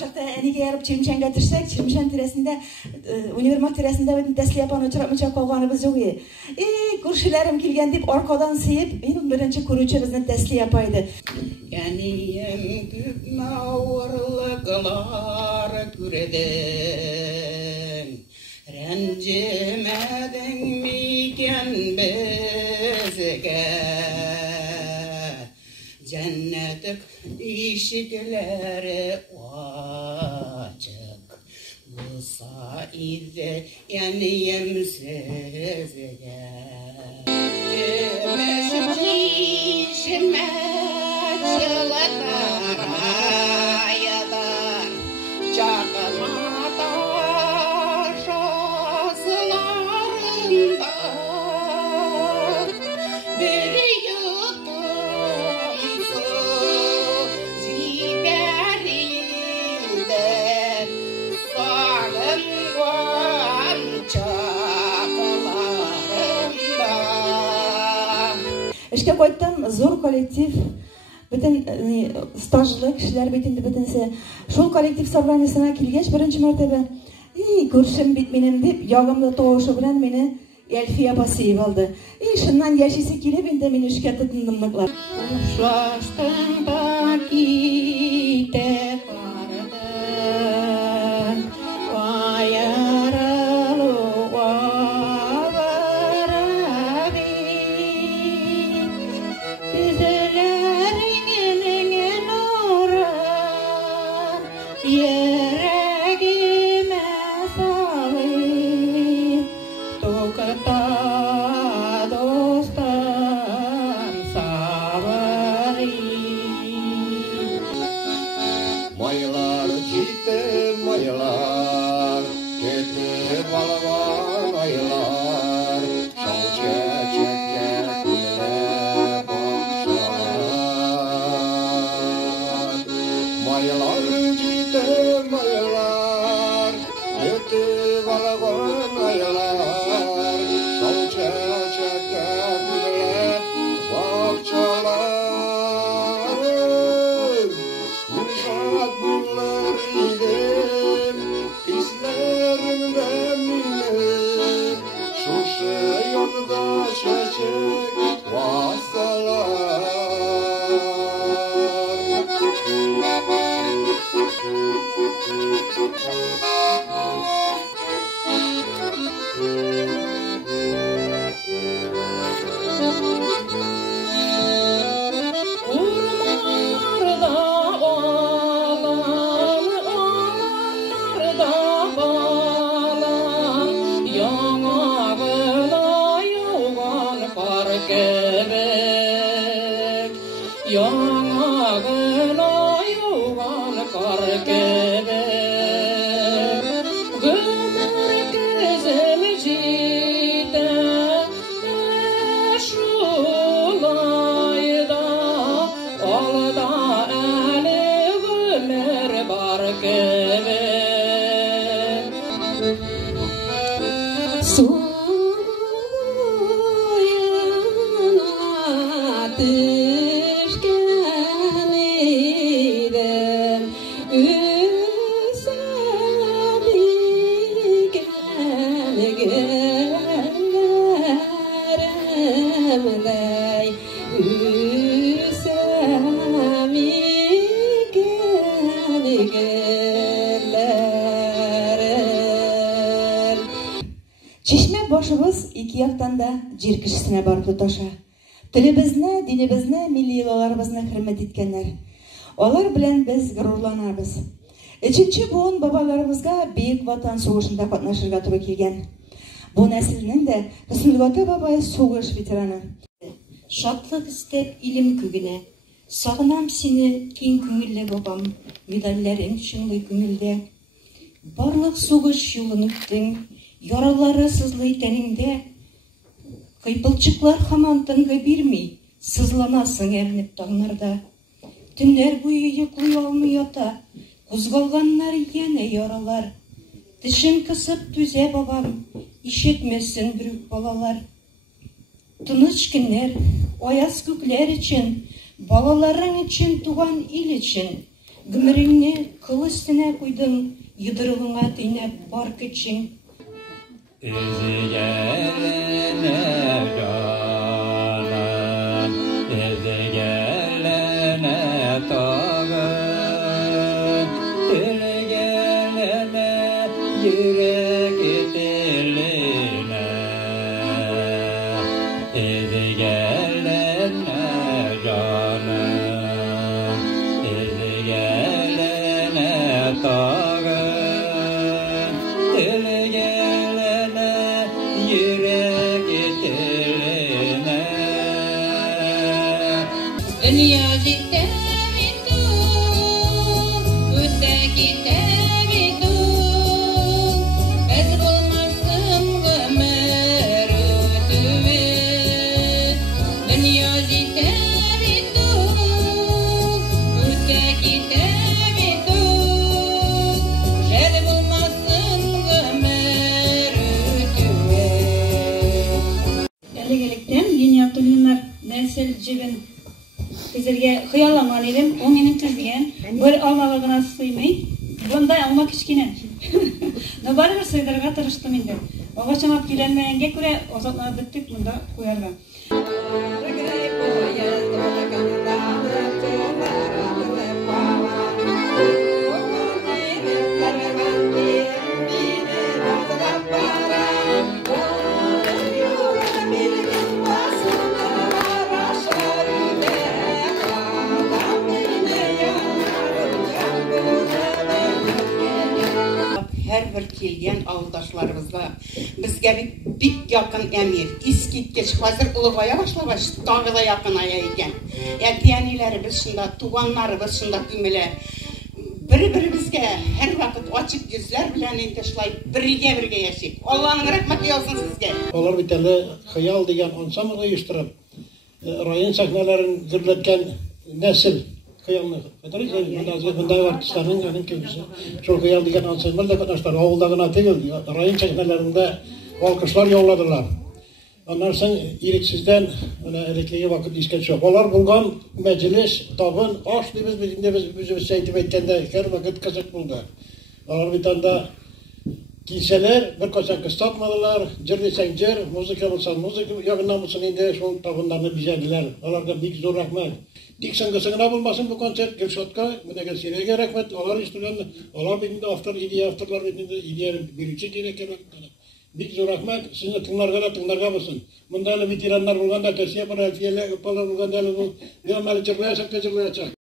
болашақта әнеге ярып Чирмешанға тірсек, Чирмешан тирәсендә, универмаг тирәсендә бөтен Тәслия апаны очратмыйча калганыбыз юк иде. Күршеләрем килгән дип аркадан сыеп, мин беренче күрүче безнең Тәслия апа иде. Әнием күпме авырлыклар күрдең, рәнҗемәдең микән безгә? Cennetik ишекләре ачык булса иде әнием сезгә. Көмешем ишемә җылатараядан чакылмата шасыларында бер Эшкә кайттым, зур коллектив, бөтен стажлы кешеләр бит инде бөтенсе. Шул коллектив собраниесына килгәч беренче мәртәбә, күршем бит минем дип, ягымлы тавышы белән мине Әлфия апа сөеп алды. Шуннан яшисе килеп инде мин эшкә тотындым ныклап. Ушлаштың да китә барды, аярылу авырады, күзләреңнең нурын йөрәгемә салып, тукта достым сабырый. Maylar ciddi maylar, ketib algan aylar, şal çiçekке gülüp bakşalar. Maylar ciddi maylar, ketib algan aylar, şal çiçekке gülüp bakşalar. Yumuşak günler idim, hislerimden minim, şuşa yolda çiçek vassalar. Yanağına yuvan kar kebek, gömür gözüm cidde şulayda, alda eli gömür bar kebek. Чишмә башыбыз ике яктан да җир кешесенә барып тоташа. Телебезне, динебезне, милли йолаларыбызны хөрмәт иткәннәр. Алар белән без горурланабыз. Üçüncü буын бабаларыбызга Бөек Ватан сугышында катнашырга туры килгән. Бу нәселнең дә Рәсүл бабай сугыш ветераны. Шатлык истеп илем күгенә, сагынам сине киң күңелле бабам, медальләрең шыңлый күңелдә. Барлык сугыш юлын үттең, яралары сызлый тәнеңдә. Кыйпылчыклар һаман тынгы бирми, сызланасың әрнеп таңнарда. Төннәр буе йоклый алмый ята, кузгалганнар яна яралар. Тишен кысып түзә бабам, ишетмәсен бүрек балалар. Тыныч көннәр, аяз күкләр өчен, балаларың өчен, туган ил өчен, Гүміріңні қыл үстіне қойдың, йыдырығыңа тейнеп бар күтшің. Ezgelene canım, ezgelene tağım, dilgelene yürek diline. Ezgelene canım, ezgelene tağım, dilgelene yürek diline. Dünya ciddi bitu, öteki de bitu. Ez bulmasın ömür ötüve. Dünya ciddi bitu, öteki de bitu. Ez bulmasın ömür ötüve. Әлегелектен Линия Абдуллинар нәсел жібін кезерге хыялламан едім. Ол менің тізген бір алмаға ғына сыймай. Бұндай алма кішкене. Но барыбір сыйдырға тырыштым енді. Оға шамап келелмегенге көре озатына біттік мұнда қоярға. Her bir kelgen avuldaşlarımızga bizge bik yakın emir, iskitkeç, hazır ılıbaya başlabaş, dağı da yakın aya eken. Ertiyanileri biz şunda, tuğanları biz şunda ümile. Biri bizge her vakit açık yüzler bilen intişlayıp birge yaşayıp. Allah'ın rahmeti olsun sizge. Olar bir tane Hayal degan ansambl uyushtirib, rayon sahnalarini gürletken nesil Hayalni hatırlayın, bunday artistlarning aning kimisi. Şol Hayal degan ansamblda qatnashdilar. Ovuldagina tegil, rayon sahnalarında alkışlar yolladılar. Ondan so'ng iriksizden erkekliğe vakit işe çıkıyor. Olar bulgan meclis, tabın, aş biz özümüz aytib aytganda her vakit kızık buldu. Olar bir tane kilseler bir kaçak ıstatmadılar, jır deseng jır, muzika bulsan muzika, yağından bulsan indi şol tabınlarını bizediler. Olarga bik zor rahmet. Dik sangısına bulmasın bu konsert, Gülşat'ka, müdegel Sirege rahmet, olar iştiren, olar bitinde aftarlar bitinde ideya birüçü gerek. Bik zor rahmet, sizni tınlarga bulsun. Bunda veteranlar bulganda, tersiye para, alfiyeler bulganda, bu devamlı jırlayacak.